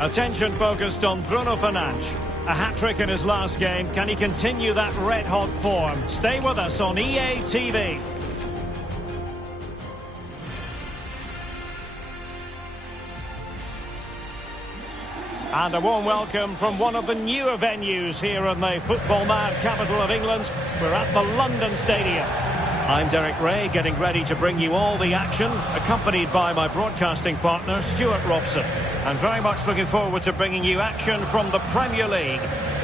Attention focused on Bruno Fernandes. A hat-trick in his last game. Can he continue that red-hot form? Stay with us on EA TV. And a warm welcome from one of the newer venues here in the football-mad capital of England. We're at the London Stadium. I'm Derek Ray, getting ready to bring you all the action, accompanied by my broadcasting partner, Stuart Robson. I'm very much looking forward to bringing you action from the Premier League.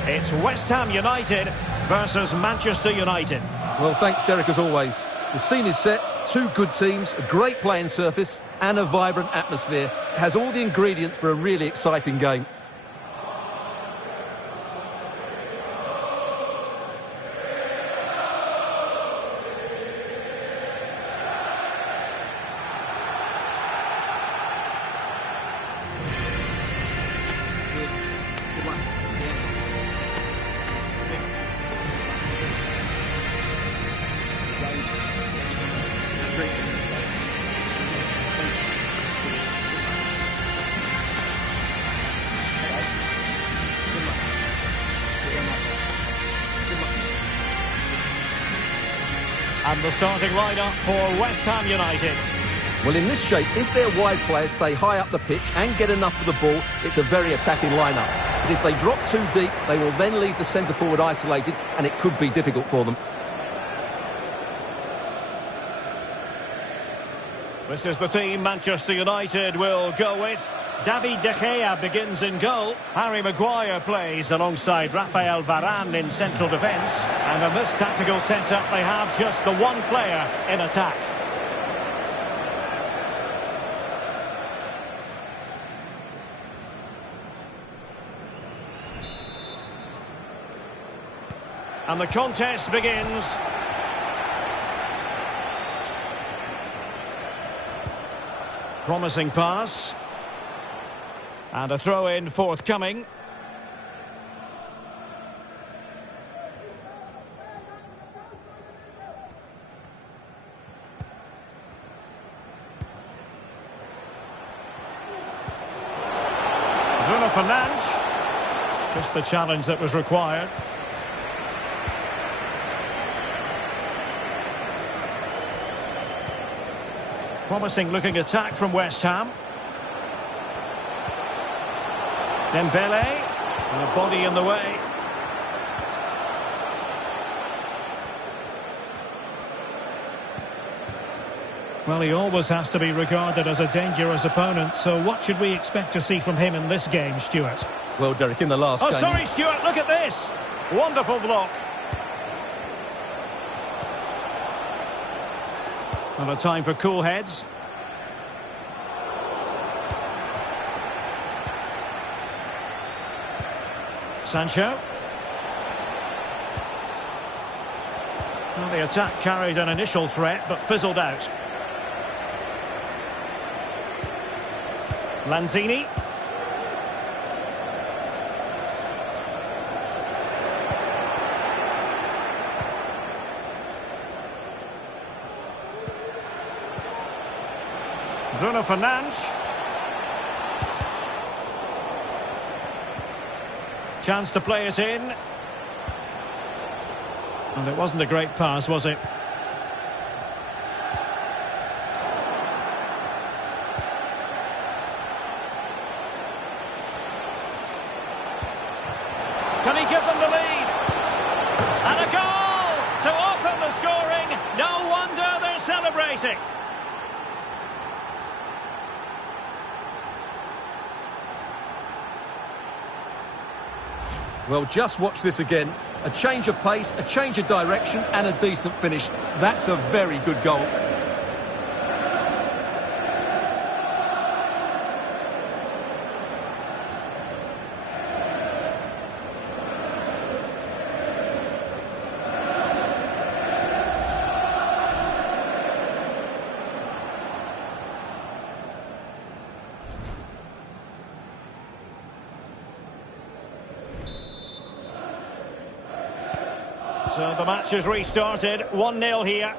It's West Ham United versus Manchester United. Well, thanks, Derek, as always. The scene is set, two good teams, a great playing surface, and a vibrant atmosphere. It has all the ingredients for a really exciting game. And the starting lineup for West Ham United. Well, in this shape, if their wide players stay high up the pitch and get enough of the ball, it's a very attacking lineup. But if they drop too deep, they will then leave the centre-forward isolated, and it could be difficult for them. This is the team Manchester United will go with. David De Gea begins in goal. Harry Maguire plays alongside Rafael Varane in central defence. And in this tactical setup, they have just the one player in attack. And the contest begins. Promising pass. And a throw-in forthcoming. Bruno Fernandes. Just the challenge that was required. Promising looking attack from West Ham. Dembele, and a body in the way. Well, he always has to be regarded as a dangerous opponent, so what should we expect to see from him in this game, Stuart? Well, Derek, in the last game... Oh, sorry, Stuart, look at this! Wonderful block. And a time for cool heads. Sancho. Well, the attack carried an initial threat, but fizzled out. Lanzini. Bruno Fernandes. Chance to play it in. And it wasn't a great pass, was it? Can he give them the lead? And a goal to open the scoring. No wonder they're celebrating. Well, just watch this again. A change of pace, a change of direction, and a decent finish. That's a very good goal. So the match has restarted, 1-0 here.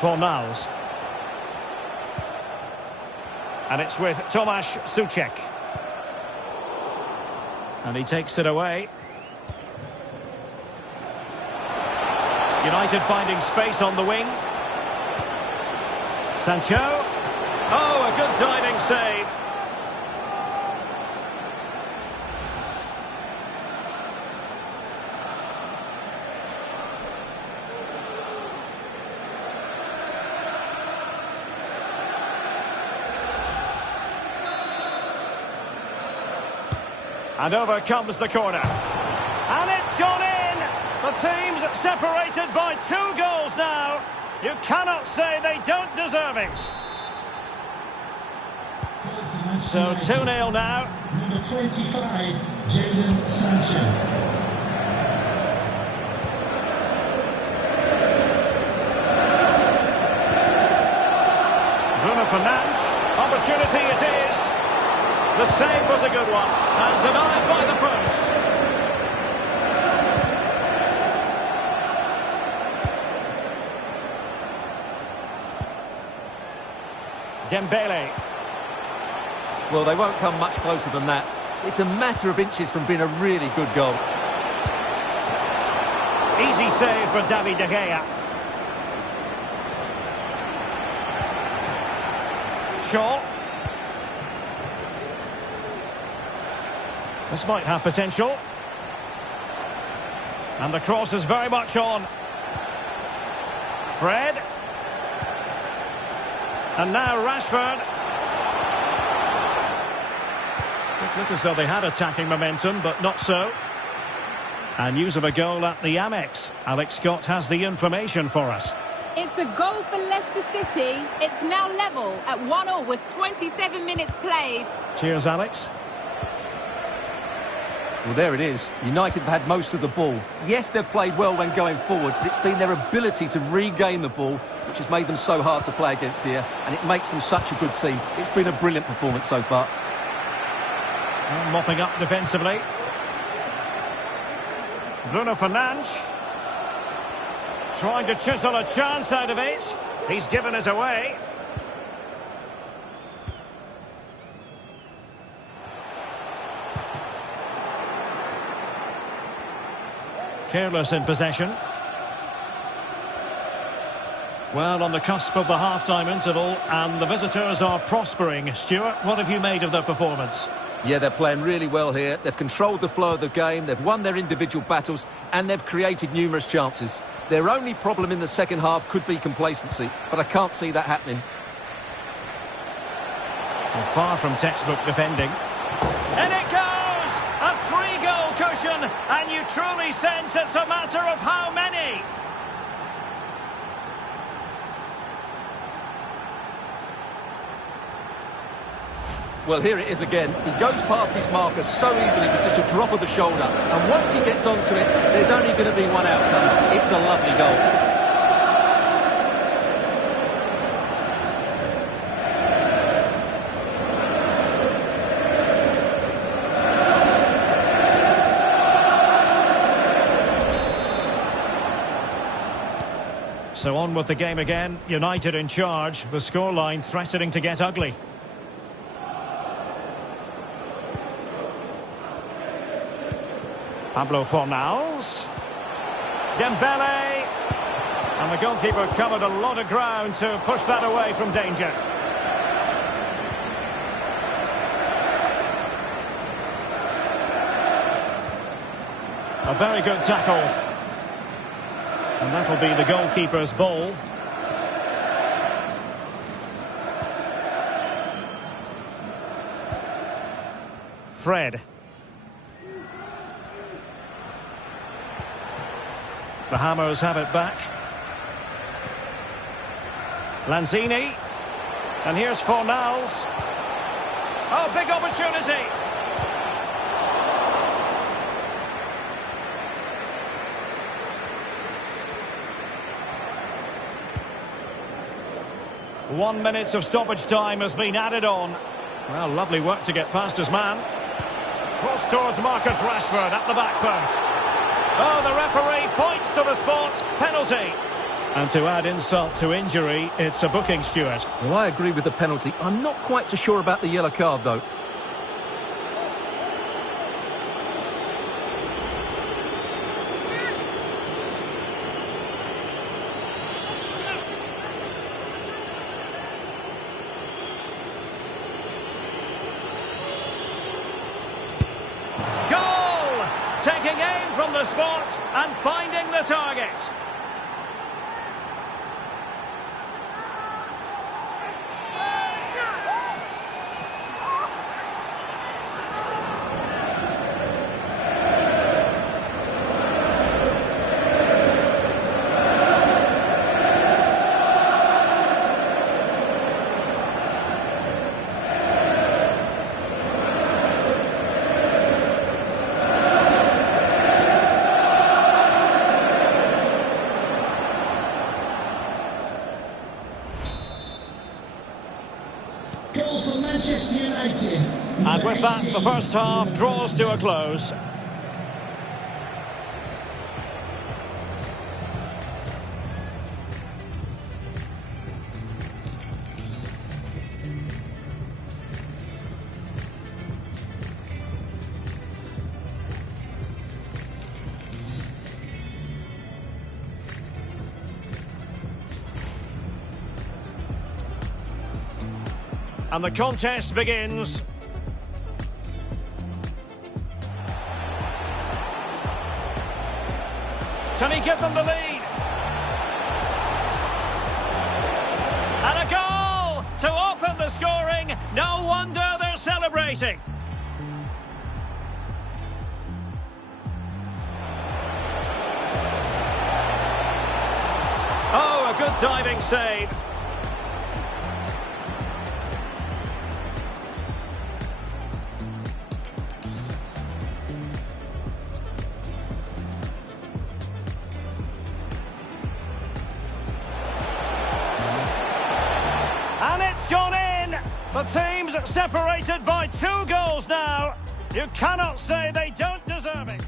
Fornals. And it's with Tomasz Suchek. And he takes it away. United finding space on the wing. Sancho. Oh, a good diving save. And over comes the corner. And it's gone in! The team's separated by 2 goals now. You cannot say they don't deserve it. So 2-0 now. Number 25, Jadon Sancho. Bruno Fernandes. Opportunity it is. The save was a good one. And denied by the post. Dembele. Well, they won't come much closer than that. It's a matter of inches from being a really good goal. Easy save for David De Gea. Shaw. This might have potential. And the cross is very much on. Fred. And now Rashford. It looked as though they had attacking momentum, but not so. And news of a goal at the Amex. Alex Scott has the information for us. It's a goal for Leicester City. It's now level at 1-1 with 27 minutes played. Cheers, Alex. Well, there it is. United have had most of the ball. Yes, they've played well when going forward, but it's been their ability to regain the ball which has made them so hard to play against here, and it makes them such a good team. It's been a brilliant performance so far. And mopping up defensively. Bruno Fernandes. Trying to chisel a chance out of it. He's given us away. Careless in possession. Well, on the cusp of the half-time interval, and the visitors are prospering. Stuart, what have you made of their performance? Yeah, they're playing really well here. They've controlled the flow of the game, they've won their individual battles, and they've created numerous chances. Their only problem in the second half could be complacency, but I can't see that happening. Well, far from textbook defending. And it goes! A 3-goal cushion, and you truly sense it's a matter of how many. Well, here it is again. He goes past his marker so easily with just a drop of the shoulder. And once he gets onto it, there's only going to be one outcome. It's a lovely goal. So on with the game again. United in charge. The scoreline threatening to get ugly. Pablo Fornals. Dembele. And the goalkeeper covered a lot of ground to push that away from danger. A very good tackle. And that'll be the goalkeeper's ball. Fred. The Hammers have it back. Lanzini. And here's Fornals. Oh, big opportunity. One minute of stoppage time has been added on. Well, lovely work to get past his man. Cross towards Marcus Rashford at the back post. Oh, the referee points to the spot. Penalty. And to add insult to injury, it's a booking, Stuart. Well, I agree with the penalty. I'm not quite so sure about the yellow card, though. Goal! Taking aim from the spot and finding the target. Goal for Manchester United. And with that, the first half draws to a close. And the contest begins. Can he give them the lead? And a goal to open the scoring. No wonder they're celebrating. Oh, a good diving save. And it's gone in! The team's separated by 2 goals now. You cannot say they don't deserve it.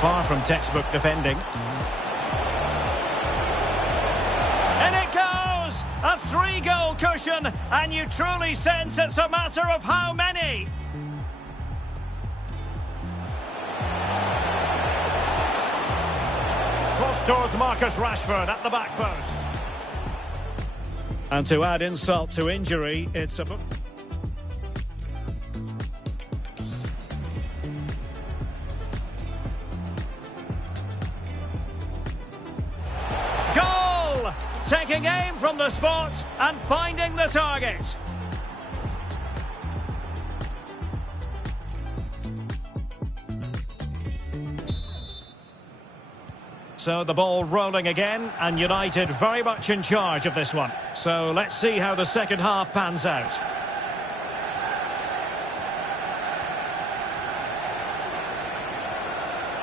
Far from textbook defending. And it goes! A 3-goal cushion, and you truly sense it's a matter of how many. Cross towards Marcus Rashford at the back post. And to add insult to injury, it's a... Goal! Taking aim from the spot and finding the target. So the ball rolling again, and United very much in charge of this one. So let's see how the second half pans out.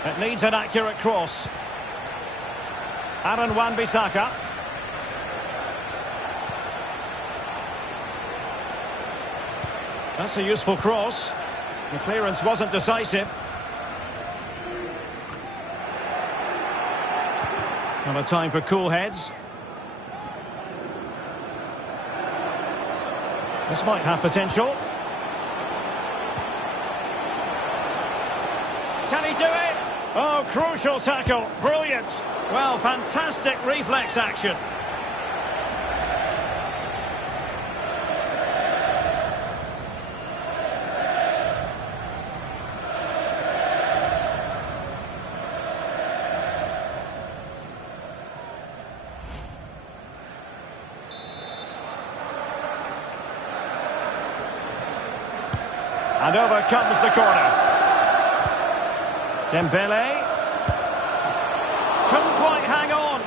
It needs an accurate cross. Aaron Wan-Bissaka. That's a useful cross. The clearance wasn't decisive. Not a time for cool heads. This might have potential. Can he do it? Oh, crucial tackle. Brilliant. Well, fantastic reflex action. And over comes the corner. Dembele. Couldn't quite hang on.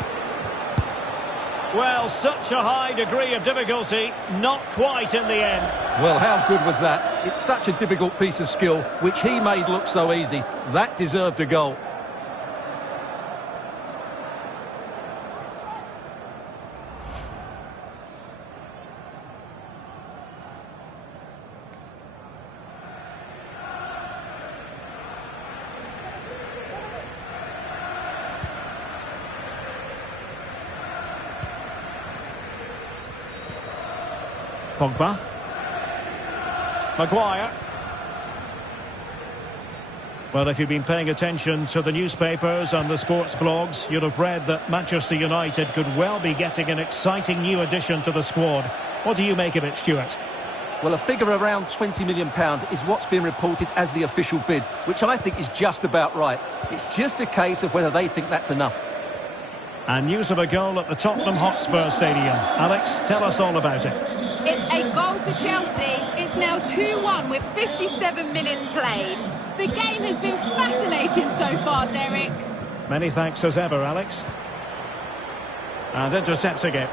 Well, such a high degree of difficulty, not quite in the end. Well, how good was that? It's such a difficult piece of skill, which he made look so easy. That deserved a goal. Pogba. Maguire. Well, if you've been paying attention to the newspapers and the sports blogs, you'll have read that Manchester United could well be getting an exciting new addition to the squad. What do you make of it, Stuart? Well, a figure around £20 million is what's been reported as the official bid, which I think is just about right. It's just a case of whether they think that's enough. And news of a goal at the Tottenham Hotspur Stadium. Alex, tell us all about it. It's a goal for Chelsea. It's now 2-1 with 57 minutes played. The game has been fascinating so far, Derek. Many thanks as ever, Alex. And intercepting it.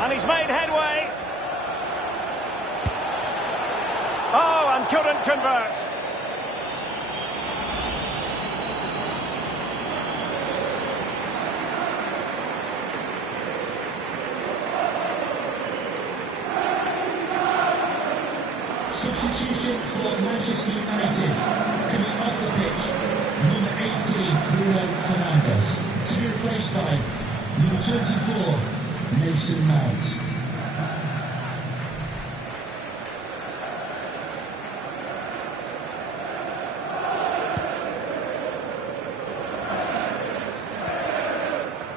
And he's made headway. Oh, and couldn't convert. Substitution for Manchester United. Coming off the pitch, number 18, Bruno Fernandes. To be replaced by number 24, Mason Mount.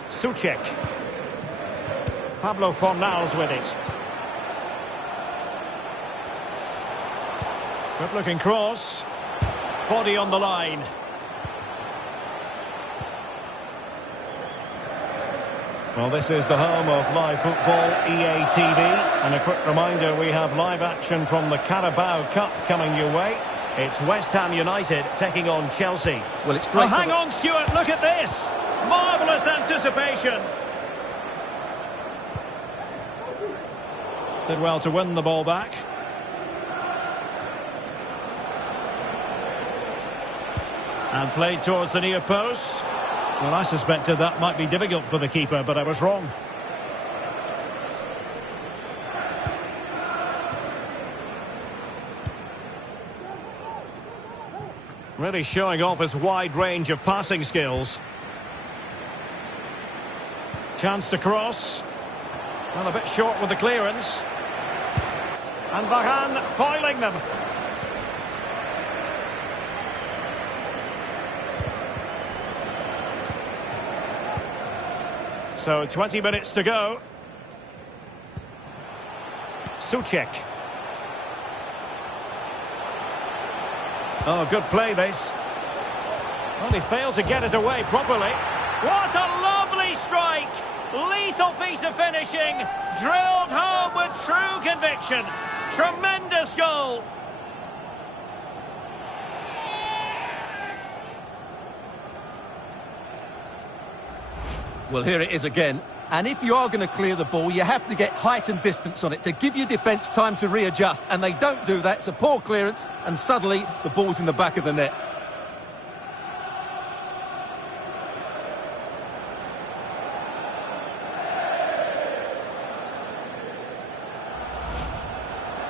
Souček. Pablo Fornals with it. Good looking cross. Body on the line. Well, this is the home of live football, EA TV. And a quick reminder, we have live action from the Carabao Cup coming your way. It's West Ham United taking on Chelsea. Well, it's great. Oh, hang on, Stuart, look at this. Marvellous anticipation. Did well to win the ball back. And played towards the near post. Well, I suspected that might be difficult for the keeper, but I was wrong. Really showing off his wide range of passing skills. Chance to cross. Well, a bit short with the clearance. And Varane foiling them. So 20 minutes to go. Souček. Oh, good play this. Well, he failed to get it away properly. What a lovely strike! Lethal piece of finishing. Drilled home with true conviction. Tremendous goal. Well, here it is again. And if you are going to clear the ball, you have to get height and distance on it to give your defence time to readjust. And they don't do that. It's a poor clearance. And suddenly, the ball's in the back of the net.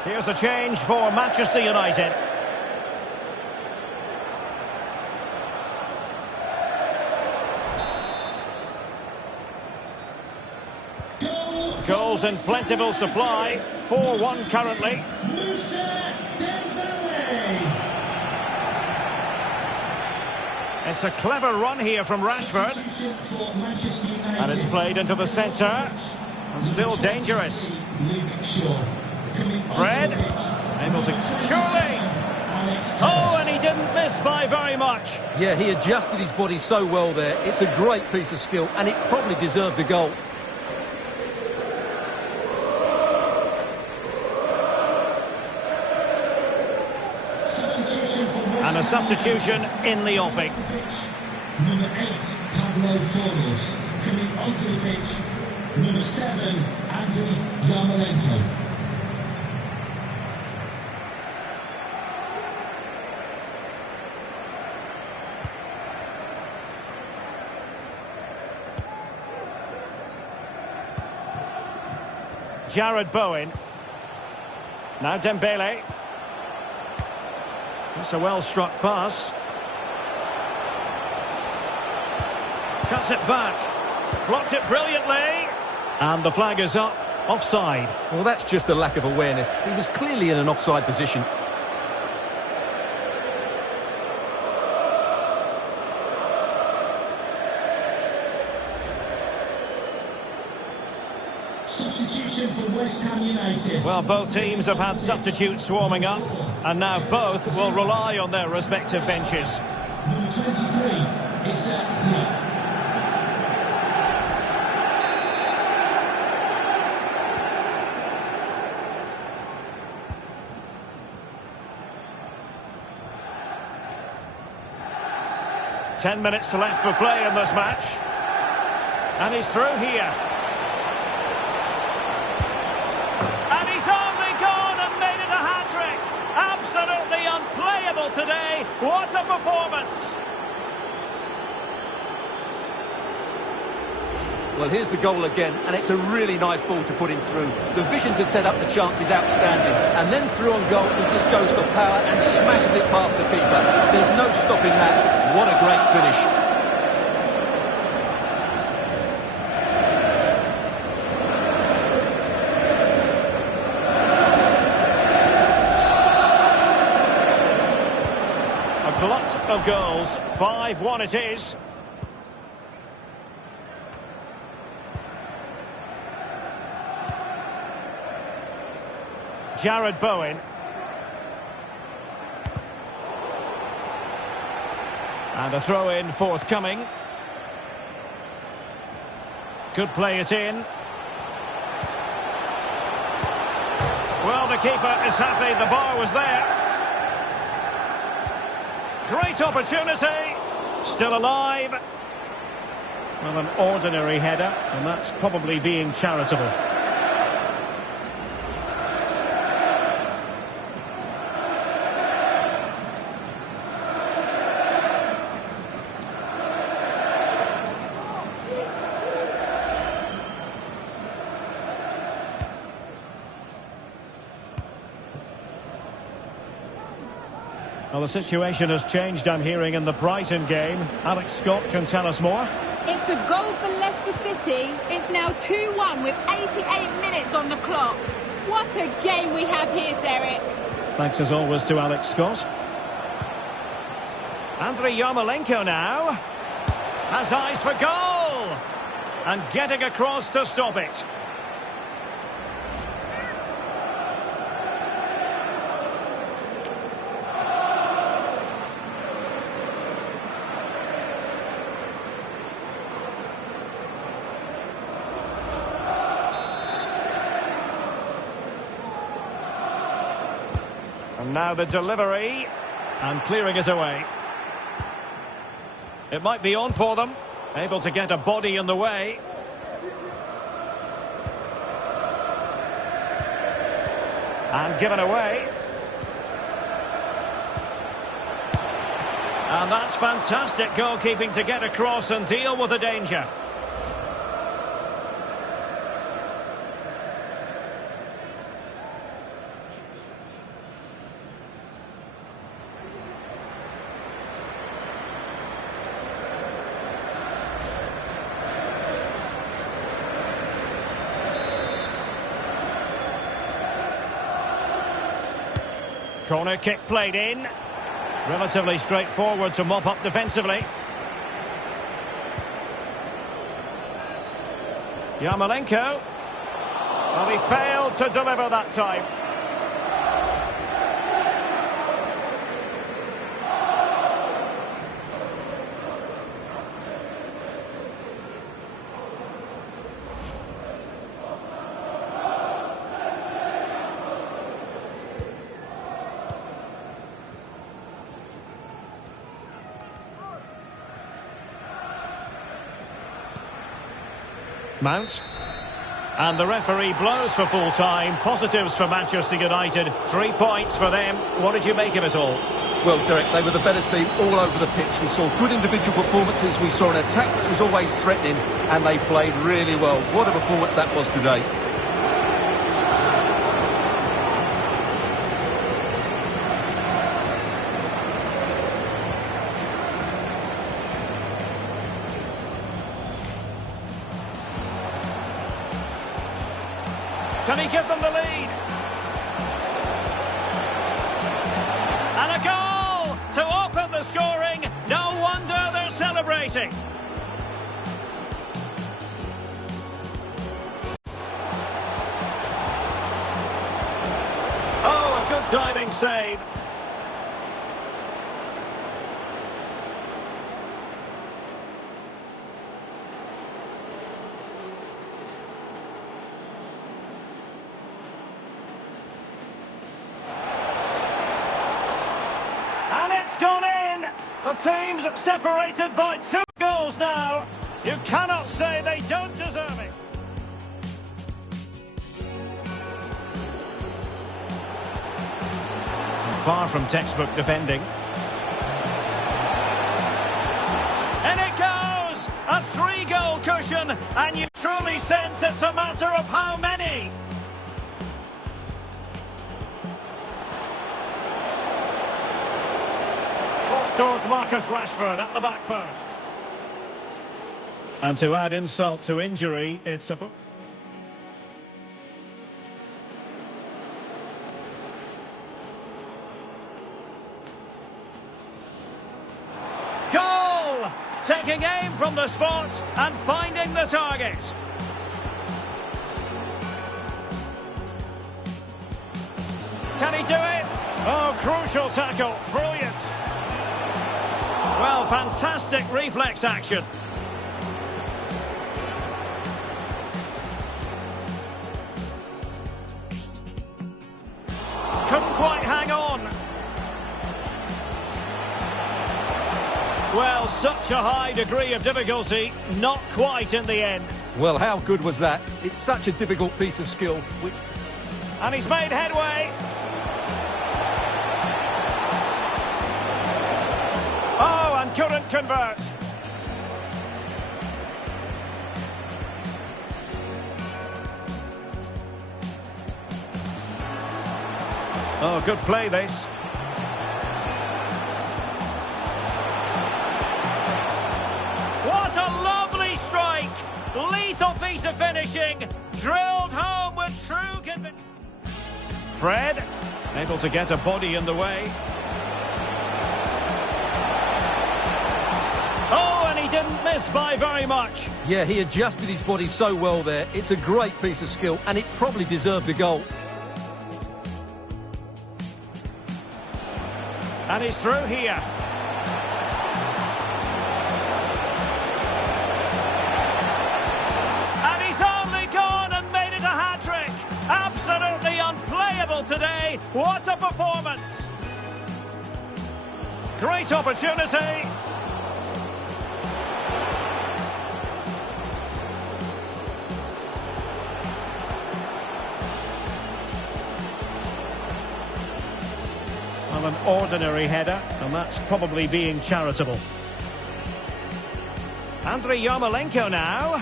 Here's a change for Manchester United. Goals in plentiful supply. 4-1 currently. It's a clever run here from Rashford. And it's played into the centre. And still dangerous. Fred. Able to... Surely! Oh, and he didn't miss by very much. Yeah, he adjusted his body so well there. It's a great piece of skill, and it probably deserved a goal. And a substitution in the offing. Number 8, Pablo Fornals. Coming onto the pitch, number 7, Andriy Yarmolenko. Jared Bowen. Now Dembele. It's a well-struck pass. Cuts it back. Blocked it brilliantly. And the flag is up. Offside. Well, that's just a lack of awareness. He was clearly in an offside position. Substitution for West Ham United. Well, both teams have had substitutes warming up, and now both will rely on their respective benches. Number 23 is Lee. Ten minutes left for play in this match. And he's through here. And he's only gone and made it a hat-trick. Absolutely unplayable today. What a performance. Well, here's the goal again, and it's a really nice ball to put him through. The vision to set up the chance is outstanding. And then through on goal, he just goes for power and smashes it past the keeper. There's no stopping that. What a great finish. A glut of goals. 5-1 it is. Jared Bowen. And a throw-in forthcoming. Could play it in. Well, the keeper is happy. The bar was there. Great opportunity. Still alive. Well, an ordinary header, and that's probably being charitable. Well, the situation has changed, I'm hearing, in the Brighton game. Alex Scott can tell us more. It's a goal for Leicester City. It's now 2-1 with 88 minutes on the clock. What a game we have here, Derek. Thanks as always to Alex Scott. Andriy Yarmolenko now has eyes for goal and getting across to stop it. And now the delivery, and clearing it away. It might be on for them, able to get a body in the way. And given away. And that's fantastic goalkeeping to get across and deal with the danger. Corner kick played in. Relatively straightforward to mop up defensively. Yarmolenko. Well, he failed to deliver that time. Mount. And the referee blows for full time. Positives for Manchester United. 3 points for them. What did you make of it all? Well, Derek, they were the better team all over the pitch. We saw good individual performances. We saw an attack which was always threatening, and they played really well. What a performance that was today. Can he give them the lead? And a goal to open the scoring. No wonder they're celebrating. Oh, a good diving save. And it's gone in. The team's separated by 2 goals now. You cannot say they don't deserve it. Far from textbook defending. And it goes! A 3-goal cushion, and you truly sense it's a matter of how many. Cross towards Marcus Rashford at the back post. And to add insult to injury, it's a... Goal! Taking aim from the spot and finding the target. Can he do it? Oh, crucial tackle. Brilliant. Well, fantastic reflex action. Couldn't quite hang on. Well, such a high degree of difficulty, not quite in the end. Well, how good was that? It's such a difficult piece of skill. And he's made headway. Oh, and couldn't convert. Oh, good play this. What a lovely strike! Lethal piece of finishing, drilled home with true conviction. Fred, able to get a body in the way. Oh, and he didn't miss by very much. Yeah, he adjusted his body so well there. It's a great piece of skill, and it probably deserved a goal. And he's through here. And he's only gone and made it a hat-trick. Absolutely unplayable today. What a performance. Great opportunity. Well, an ordinary header, and that's probably being charitable. Andriy Yarmolenko now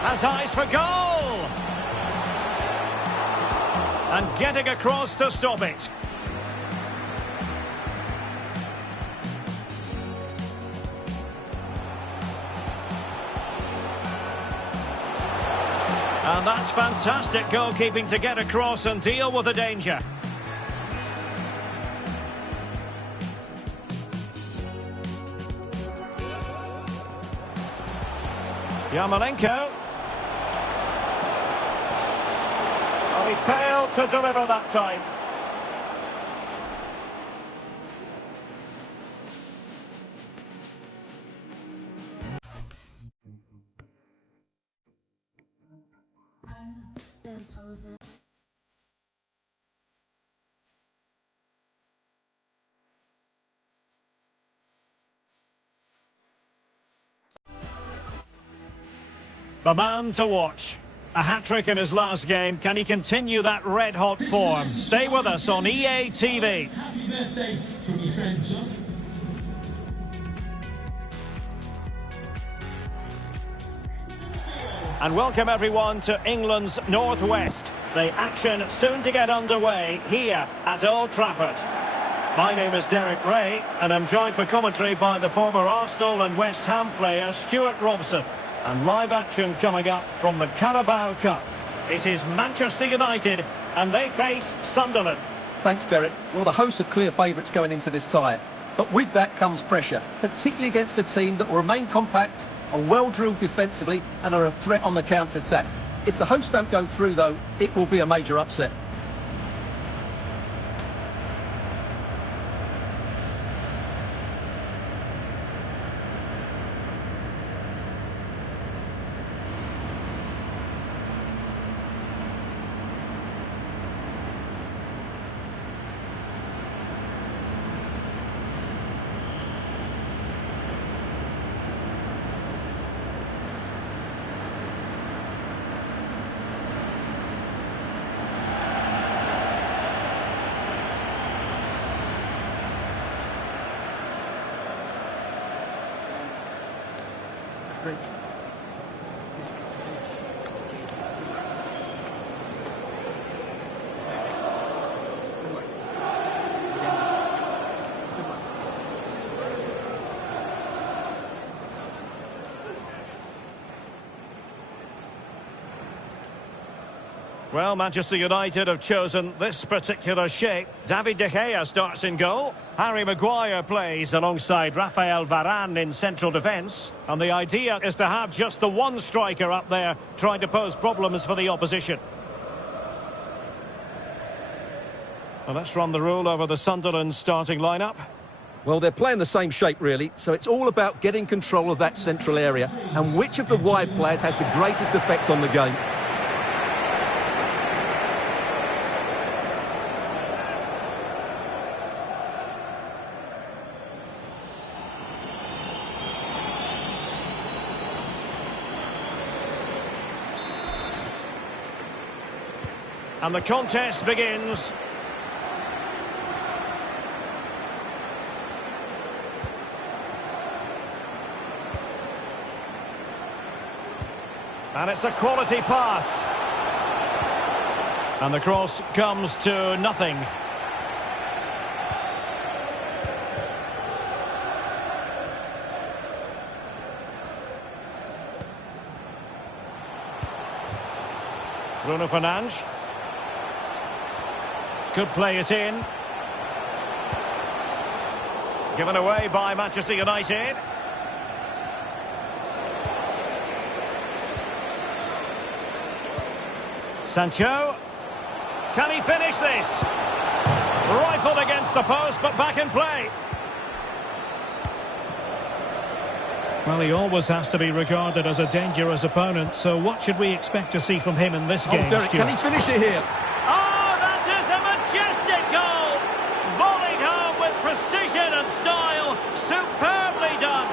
has eyes for goal. And getting across to stop it. And that's fantastic goalkeeping to get across and deal with the danger. Yarmolenko. Oh, he failed to deliver that time. The man to watch. A hat-trick in his last game. Can he continue that red-hot form? Stay with us on EA TV. Happy birthday from your friend John. And welcome everyone to England's Northwest. The action soon to get underway here at Old Trafford. My name is Derek Ray, and I'm joined for commentary by the former Arsenal and West Ham player Stuart Robson. And live action coming up from the Carabao Cup. It is Manchester United, and they face Sunderland. Thanks, Derek. Well, the hosts are clear favourites going into this tie. But with that comes pressure, particularly against a team that will remain compact, are well-drilled defensively, and are a threat on the counter-attack. If the hosts don't go through, though, it will be a major upset. Well, Manchester United have chosen this particular shape. David De Gea starts in goal. Harry Maguire plays alongside Rafael Varane in central defence. And the idea is to have just the one striker up there trying to pose problems for the opposition. Well, let's run the rule over the Sunderland starting lineup. Well, they're playing the same shape, really, so it's all about getting control of that central area and which of the wide players has the greatest effect on the game. And the contest begins. And it's a quality pass. And the cross comes to nothing. Bruno Fernandes. Could play it in. Given away by Manchester United. Sancho. Can he finish this? Rifled against the post, but back in play. Well, he always has to be regarded as a dangerous opponent, so what should we expect to see from him in this game, Derek, Stuart? can he finish it here? Oh, that is a majestic goal! Volleyed home with precision and style. Superbly done.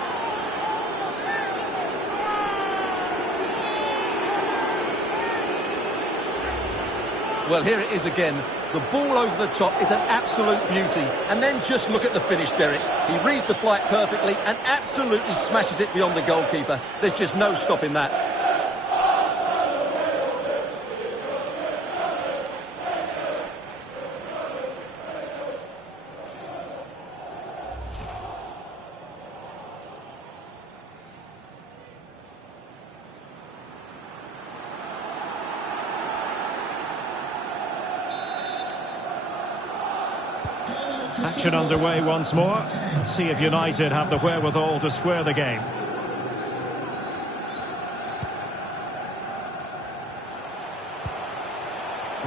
Well, here it is again. The ball over the top is an absolute beauty. And then just look at the finish, Derek. He reads the flight perfectly and absolutely smashes it beyond the goalkeeper. There's just no stopping that. Action underway once more. Let's see if United have the wherewithal to square the game.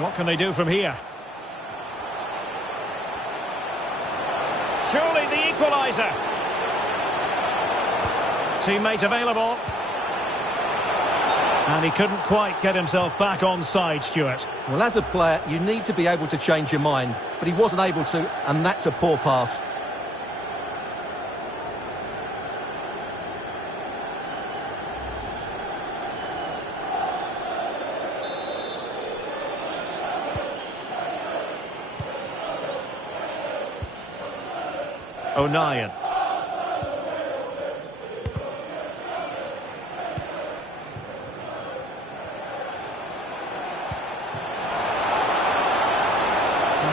What can they do from here? Surely the equaliser. Teammate available. And he couldn't quite get himself back on side, Stuart. Well, as a player, you need to be able to change your mind. But he wasn't able to, and that's a poor pass. O'Nien.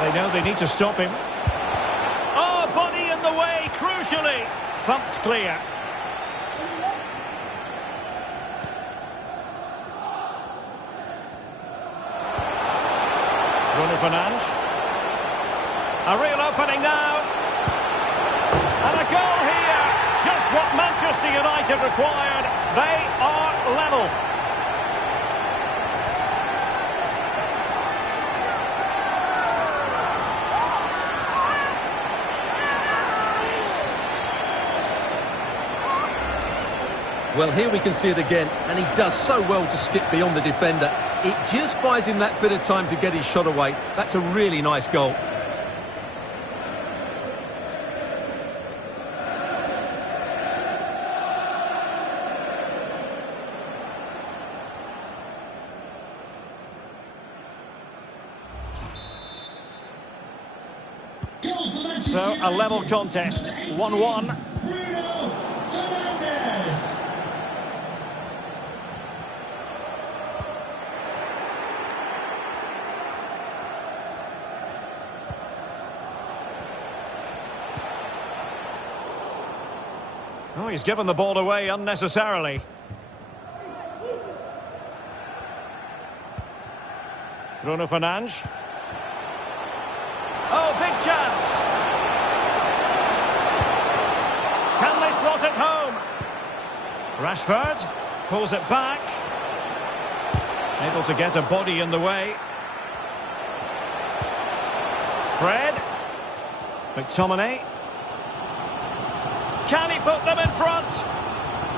They know they need to stop him. Oh, body in the way, crucially. Thumped clear. Bruno Fernandes. A real opening now. And a goal here. Just what Manchester United required. They are level. Well, here we can see it again, and he does so well to skip beyond the defender. It just buys him that bit of time to get his shot away. That's a really nice goal. So, a level contest, 1-1. Bruno Fernandes. Oh, he's given the ball away unnecessarily. Bruno Fernandes. Oh, big chance. Can they slot it home? Rashford pulls it back. Able to get a body in the way. Fred. McTominay. Can he put them in front?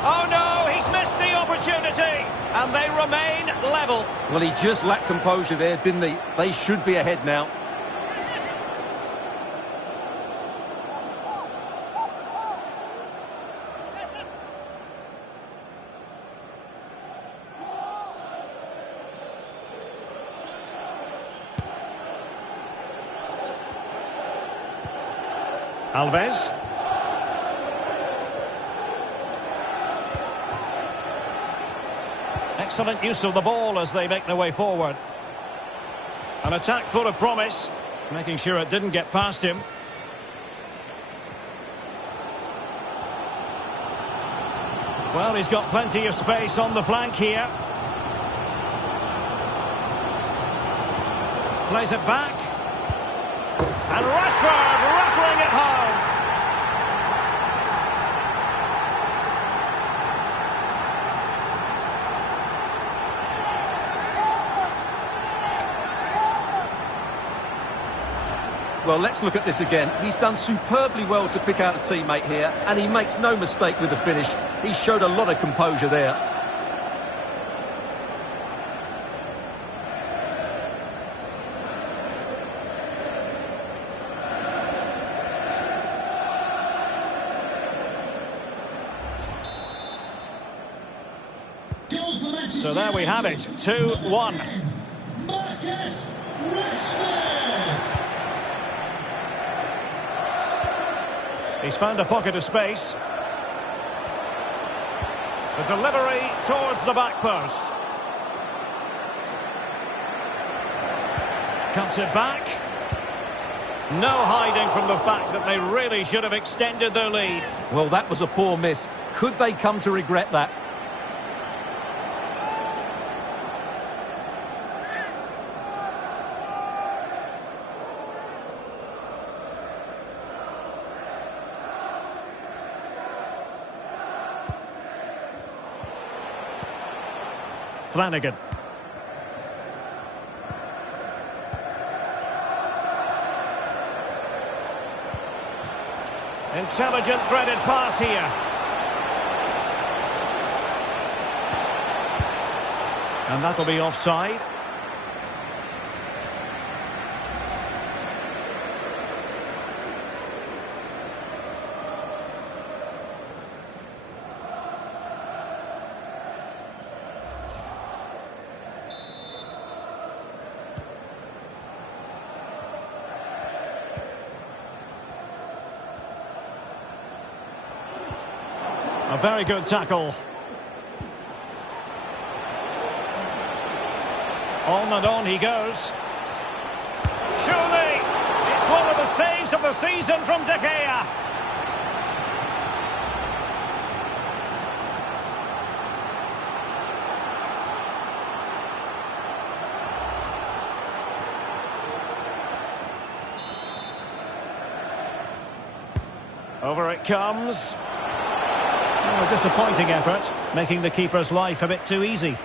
Oh no, he's missed the opportunity. And they remain level. Well, he just lacked composure there, didn't he? They should be ahead now. Alves. Excellent use of the ball as they make their way forward. An attack full of promise, making sure it didn't get past him. Well, he's got plenty of space on the flank here. Plays it back. And Rashford rattling it home. Well, let's look at this again. He's done superbly well to pick out a teammate here, and he makes no mistake with the finish. He showed a lot of composure there. So there we have it, 2-1. Marcus Rashford. He's found a pocket of space. The delivery towards the back post. Cuts it back. No hiding from the fact that they really should have extended their lead. Well, that was a poor miss. Could they come to regret that? Flanagan. Intelligent threaded pass here. And that'll be offside. A very good tackle. On and on he goes. Surely, it's one of the saves of the season from De Gea. Over it comes. Oh, a disappointing effort, making the keeper's life a bit too easy.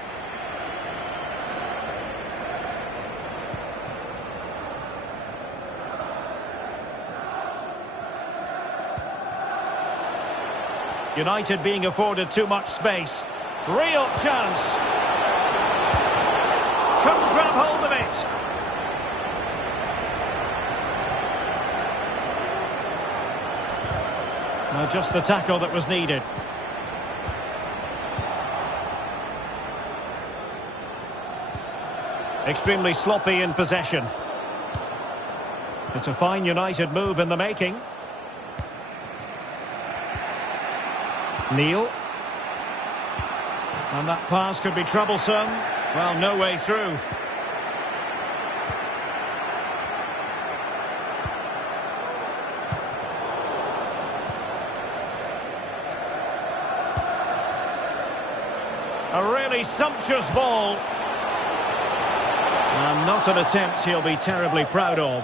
United being afforded too much space. Real chance. Couldn't grab hold of it. Now just the tackle that was needed. Extremely sloppy in possession. It's a fine United move in the making. Neil. And that pass could be troublesome. Well, no way through. A really sumptuous ball. And not an attempt he'll be terribly proud of.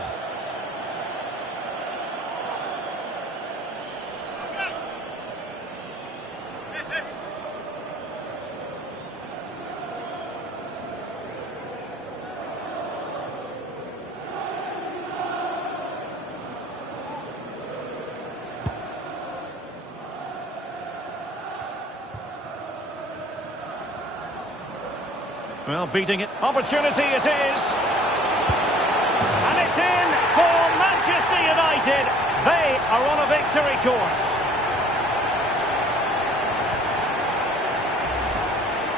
Well, beating it. Opportunity it is. And it's in for Manchester United. They are on a victory course.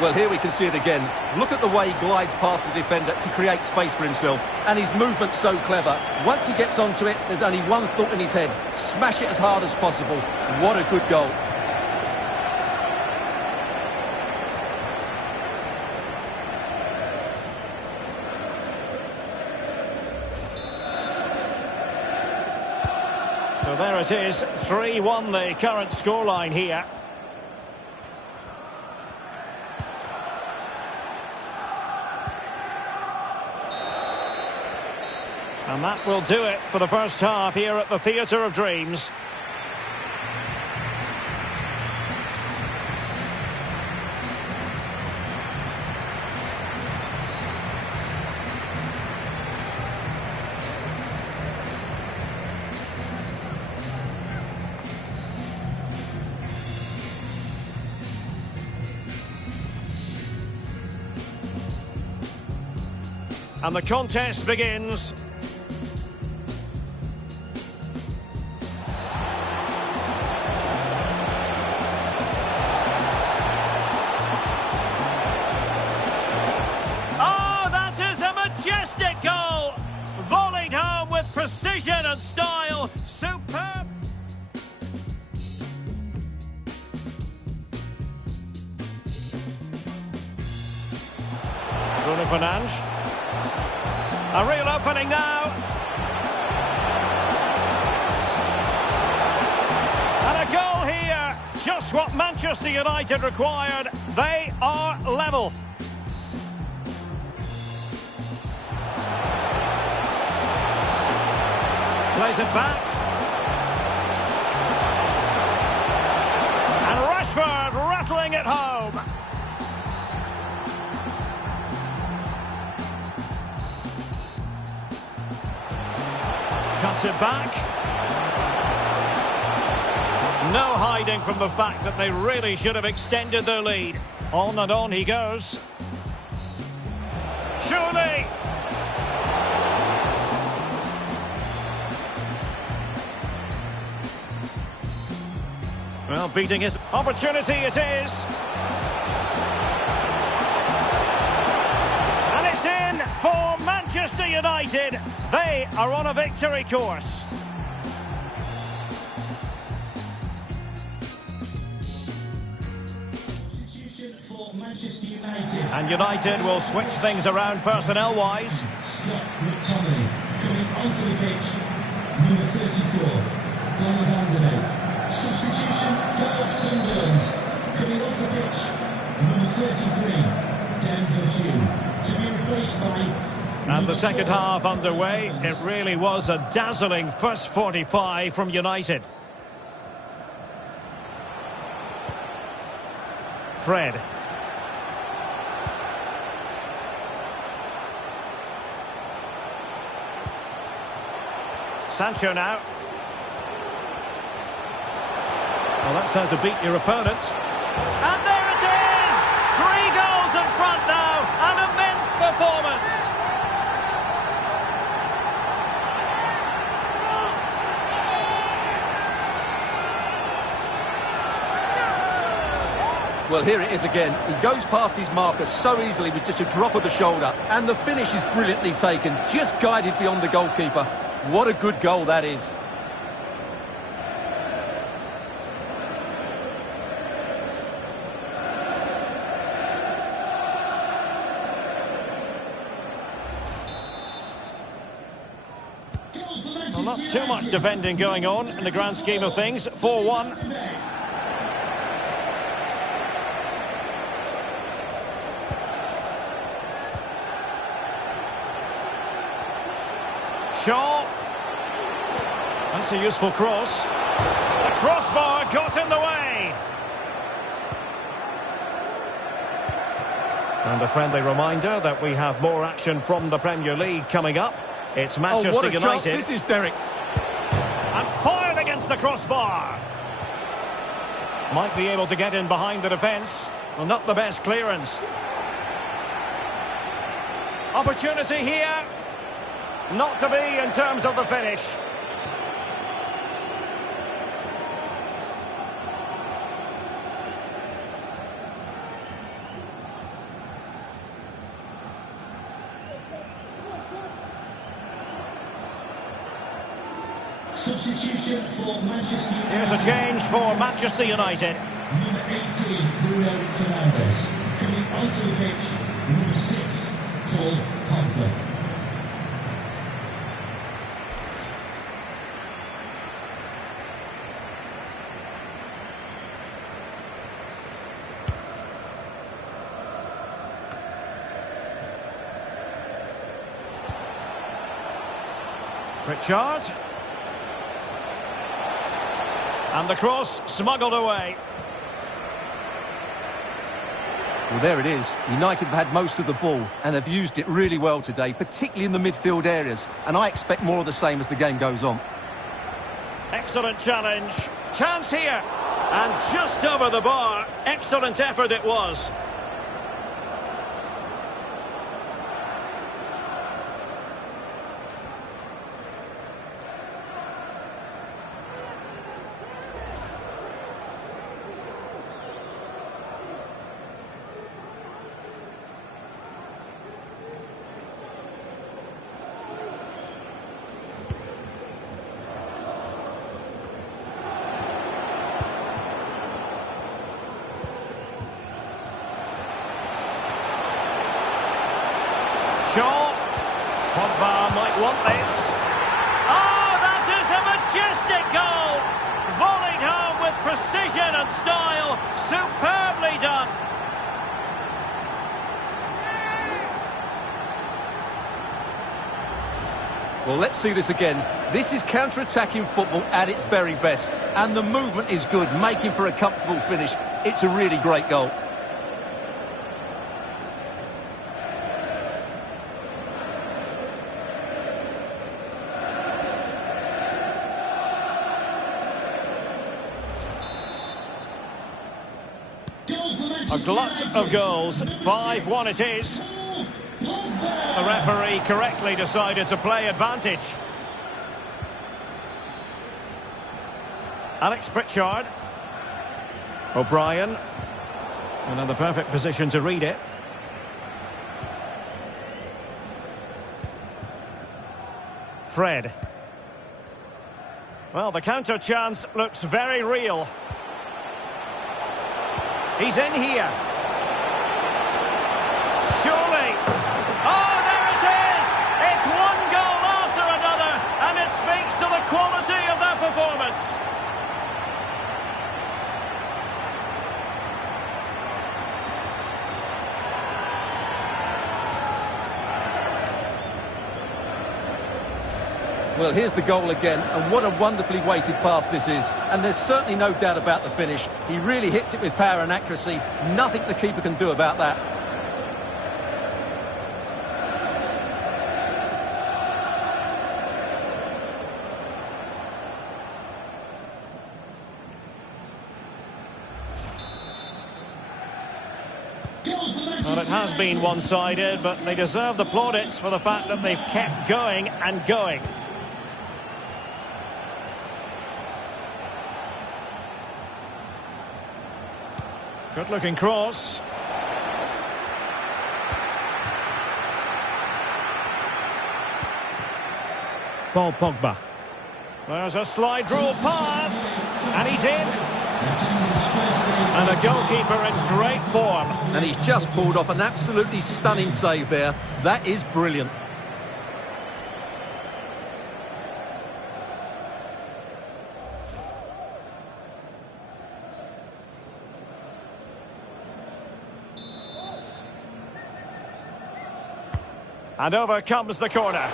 Well, here we can see it again. Look at the way he glides past the defender to create space for himself. And his movement's so clever. Once he gets onto it, there's only one thought in his head. Smash it as hard as possible. What a good goal. So there it is, 3-1 the current scoreline here. And that will do it for the first half here at the Theatre of Dreams. And the contest begins. Oh, that is a majestic goal! Volleyed home with precision and style. Superb! Bruno Fernandes. A real opening now. And a goal here. Just what Manchester United required. They are level. Plays it back. And Rashford rattling it home. Cuts it back. No hiding from the fact that they really should have extended their lead. On and on he goes. Surely! Well, beating his opportunity it is. And it's in for Manchester United. They are on a victory course. Substitution for Manchester United. And United will switch things around personnel-wise. Scott McTominay coming onto the pitch. Number 34, Donny van der Beek. Substitution for Sunderland. Coming off the pitch. Number 33, Denver Hugh. To be replaced by... And the second half underway. It really was a dazzling first 45 from United. Fred. Sancho now. Well, that's how to beat your opponent. And there it is! 3 goals in front now. An immense performance. Well, here it is again. He goes past his marker so easily with just a drop of the shoulder. And the finish is brilliantly taken, just guided beyond the goalkeeper. What a good goal that is. Well, not too much defending going on in the grand scheme of things. 4-1. Shaw. That's a useful cross. The crossbar got in the way. And a friendly reminder that we have more action from the Premier League coming up. It's Manchester what a United. chance this is, Derek. And fired against the crossbar. Might be able to get in behind the defence. Well, not the best clearance. Opportunity here. Not to be in terms of the finish. Substitution for Manchester United. Here's a change for Manchester United. Number 18, Bruno Fernandes. Coming onto the pitch, number 6, Paul Pogba. Richard. And the cross smuggled away. Well, there it is. United have had most of the ball and have used it really well today, particularly in the midfield areas. And I expect more of the same as the game goes on. Excellent challenge. Chance here. And just over the bar. Excellent effort it was. Shaw. Pogba might want this. Oh, that is a majestic goal! Volleyed home with precision and style. Superbly done. Well, let's see this again. This is counter-attacking football at its very best. And the movement is good, making for a comfortable finish. It's a really great goal. A glut of goals. 5-1 it is. The referee correctly decided to play advantage. Alex Pritchard. O'Brien. And in the perfect position to read it. Fred. Well, the counter chance looks very real. He's in here. Surely. Oh, there it is! It's one goal after another, and it speaks to the quality of their performance. Well, here's the goal again, and what a wonderfully weighted pass this is. And there's certainly no doubt about the finish. He really hits it with power and accuracy. Nothing the keeper can do about that. Well, it has been one-sided, but they deserve the plaudits for the fact that they've kept going and going. Good-looking cross. Paul Pogba. There's a slide rule pass, and he's in. And a goalkeeper in great form. And he's just pulled off an absolutely stunning save there. That is brilliant. And over comes the corner.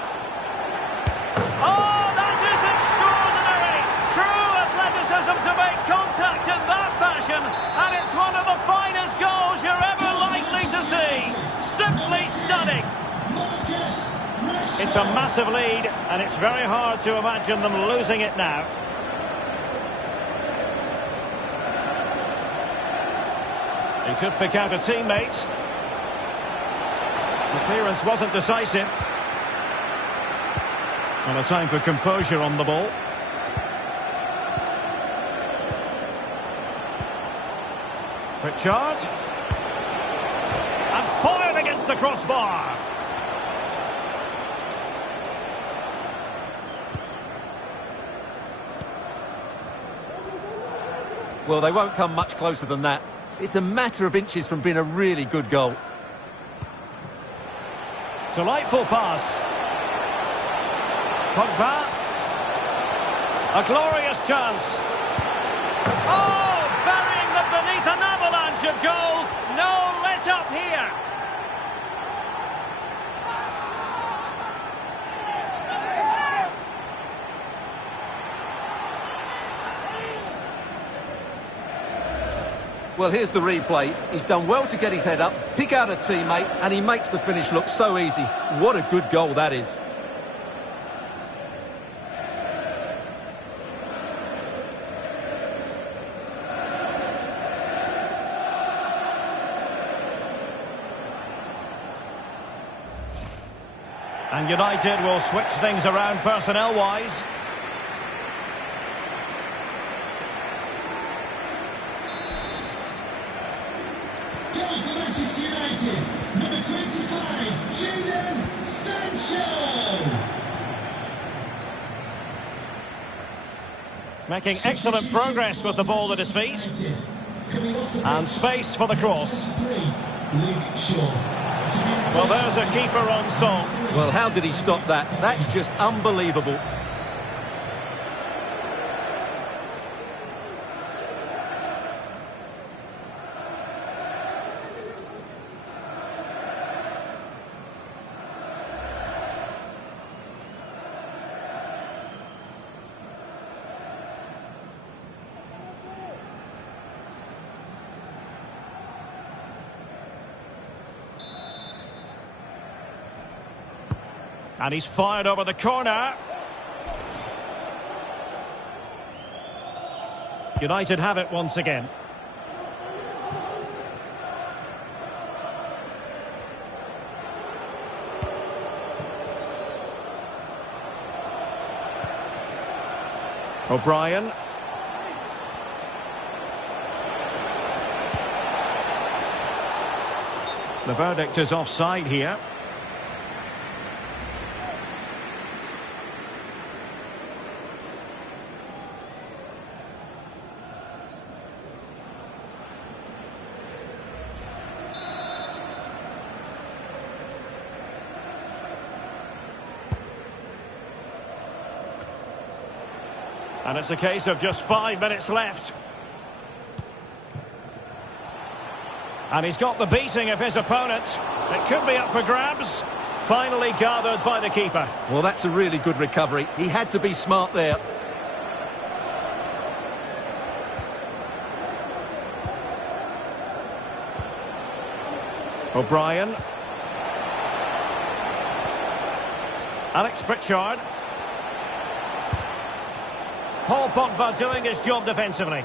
Oh, that is extraordinary! True athleticism to make contact in that fashion, and it's one of the finest goals you're ever likely to see. Simply stunning. It's a massive lead, and it's very hard to imagine them losing it now. He could pick out a teammate. The clearance wasn't decisive. And a time for composure on the ball. Richard. And fired against the crossbar. Well, they won't come much closer than that. It's a matter of inches from being a really good goal. Delightful pass. Pogba. A glorious chance. Oh, burying them beneath an avalanche of goals. No let up here. Well, here's the replay. He's done well to get his head up, pick out a teammate, and he makes the finish look so easy. What a good goal that is. And United will switch things around personnel-wise. Manchester United, number 25, Jadon Sancho. Making excellent progress with the ball at his feet. And space for the cross. Well, there's a keeper on song. Well, how did he stop that? That's just unbelievable. And he's fired over the corner. United have it once again. O'Brien. The verdict is offside here. And it's a case of just 5 minutes left. And he's got the beating of his opponent. It could be up for grabs. Finally gathered by the keeper. Well, that's a really good recovery. He had to be smart there. O'Brien. Alex Pritchard. Paul Pogba doing his job defensively.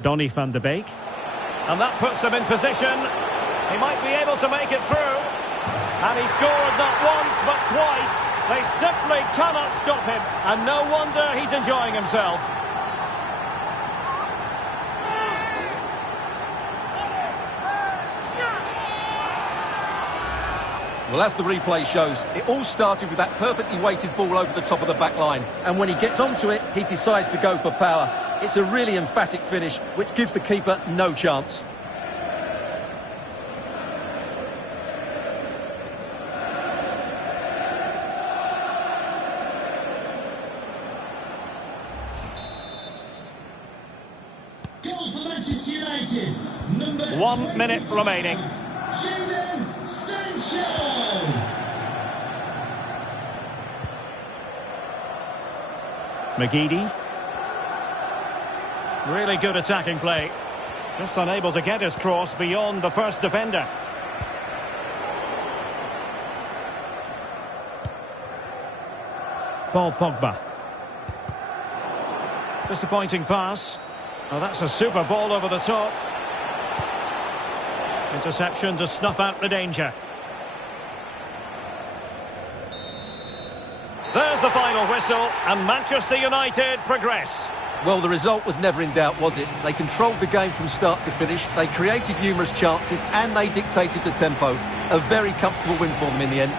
Donny van de Beek. And that puts them in position. He might be able to make it through. And he scored not once but twice. They simply cannot stop him. And no wonder he's enjoying himself. Well, as the replay shows, it all started with that perfectly weighted ball over the top of the back line. And when he gets onto it, he decides to go for power. It's a really emphatic finish, which gives the keeper no chance. Goal for Manchester United, number 1 minute remaining. Jadon Sancho. McGeady. Really good attacking play. Just unable to get his cross beyond the first defender. Paul Pogba. Disappointing pass. Oh, that's a super ball over the top. Interception to snuff out the danger. There's the final whistle, and Manchester United progress. Well, the result was never in doubt, was it? They controlled the game from start to finish, they created numerous chances, and they dictated the tempo. A very comfortable win for them in the end.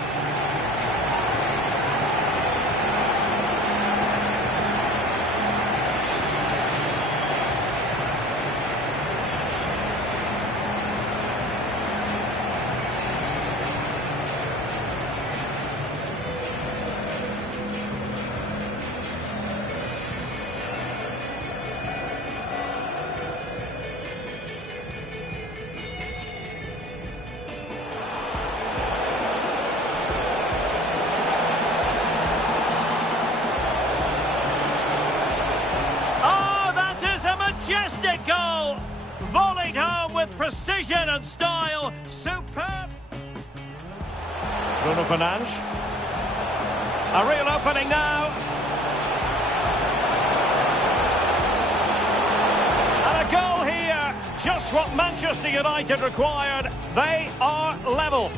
Majestic goal! Volleyed home with precision and style. Superb! Bruno Fernandes. A real opening now. And a goal here. Just what Manchester United required. They are level.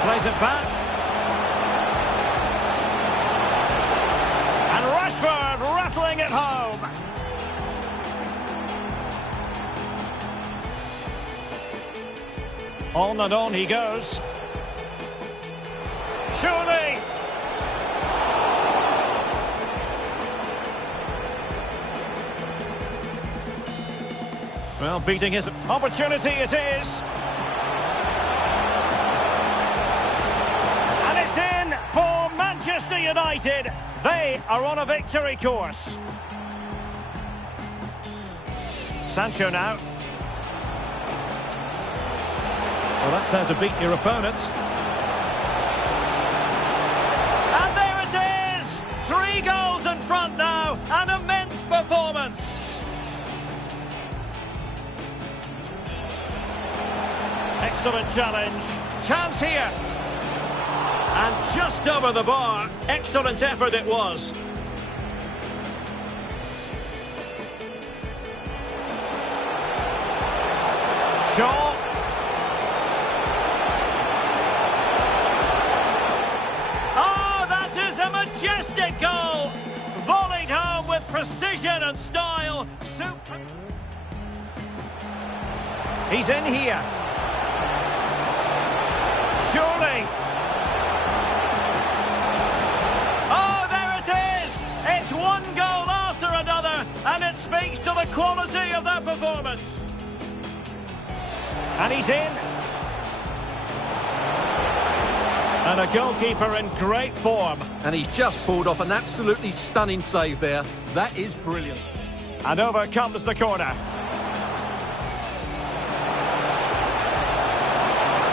Plays it back. Rashford rattling it home. On and on he goes. Surely. Well, beating his opportunity it is. And it's in for Manchester United. They are on a victory course. Sancho now. Well, that's how to beat your opponent. And there it is! 3 goals in front now. An immense performance. Excellent challenge. Chance here. And just over the bar. Excellent effort it was. Shaw. Oh, that is a majestic goal. Volleyed home with precision and style. Super. He's in here. Surely. It's one goal after another, and it speaks to the quality of their performance. And he's in. And a goalkeeper in great form. And he's just pulled off an absolutely stunning save there. That is brilliant. And over comes the corner.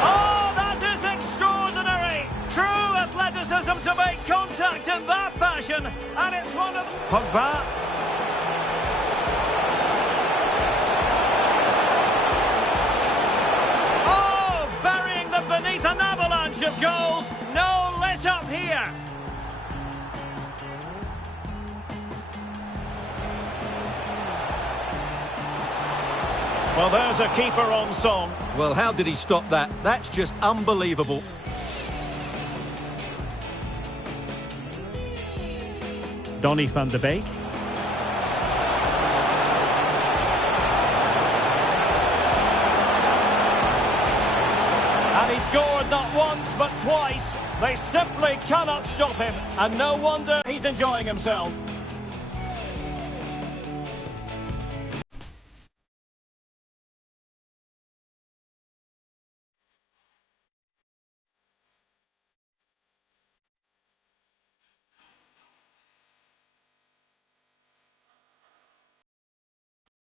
Oh, that is extraordinary! True athleticism to make contact in that fashion. And it's one of... Pogba. Oh, burying them beneath an avalanche of goals. No let up here. Well, there's a keeper on song. Well, how did he stop that? That's just unbelievable. Donny van de Beek. And he scored not once but twice. They simply cannot stop him. And no wonder he's enjoying himself.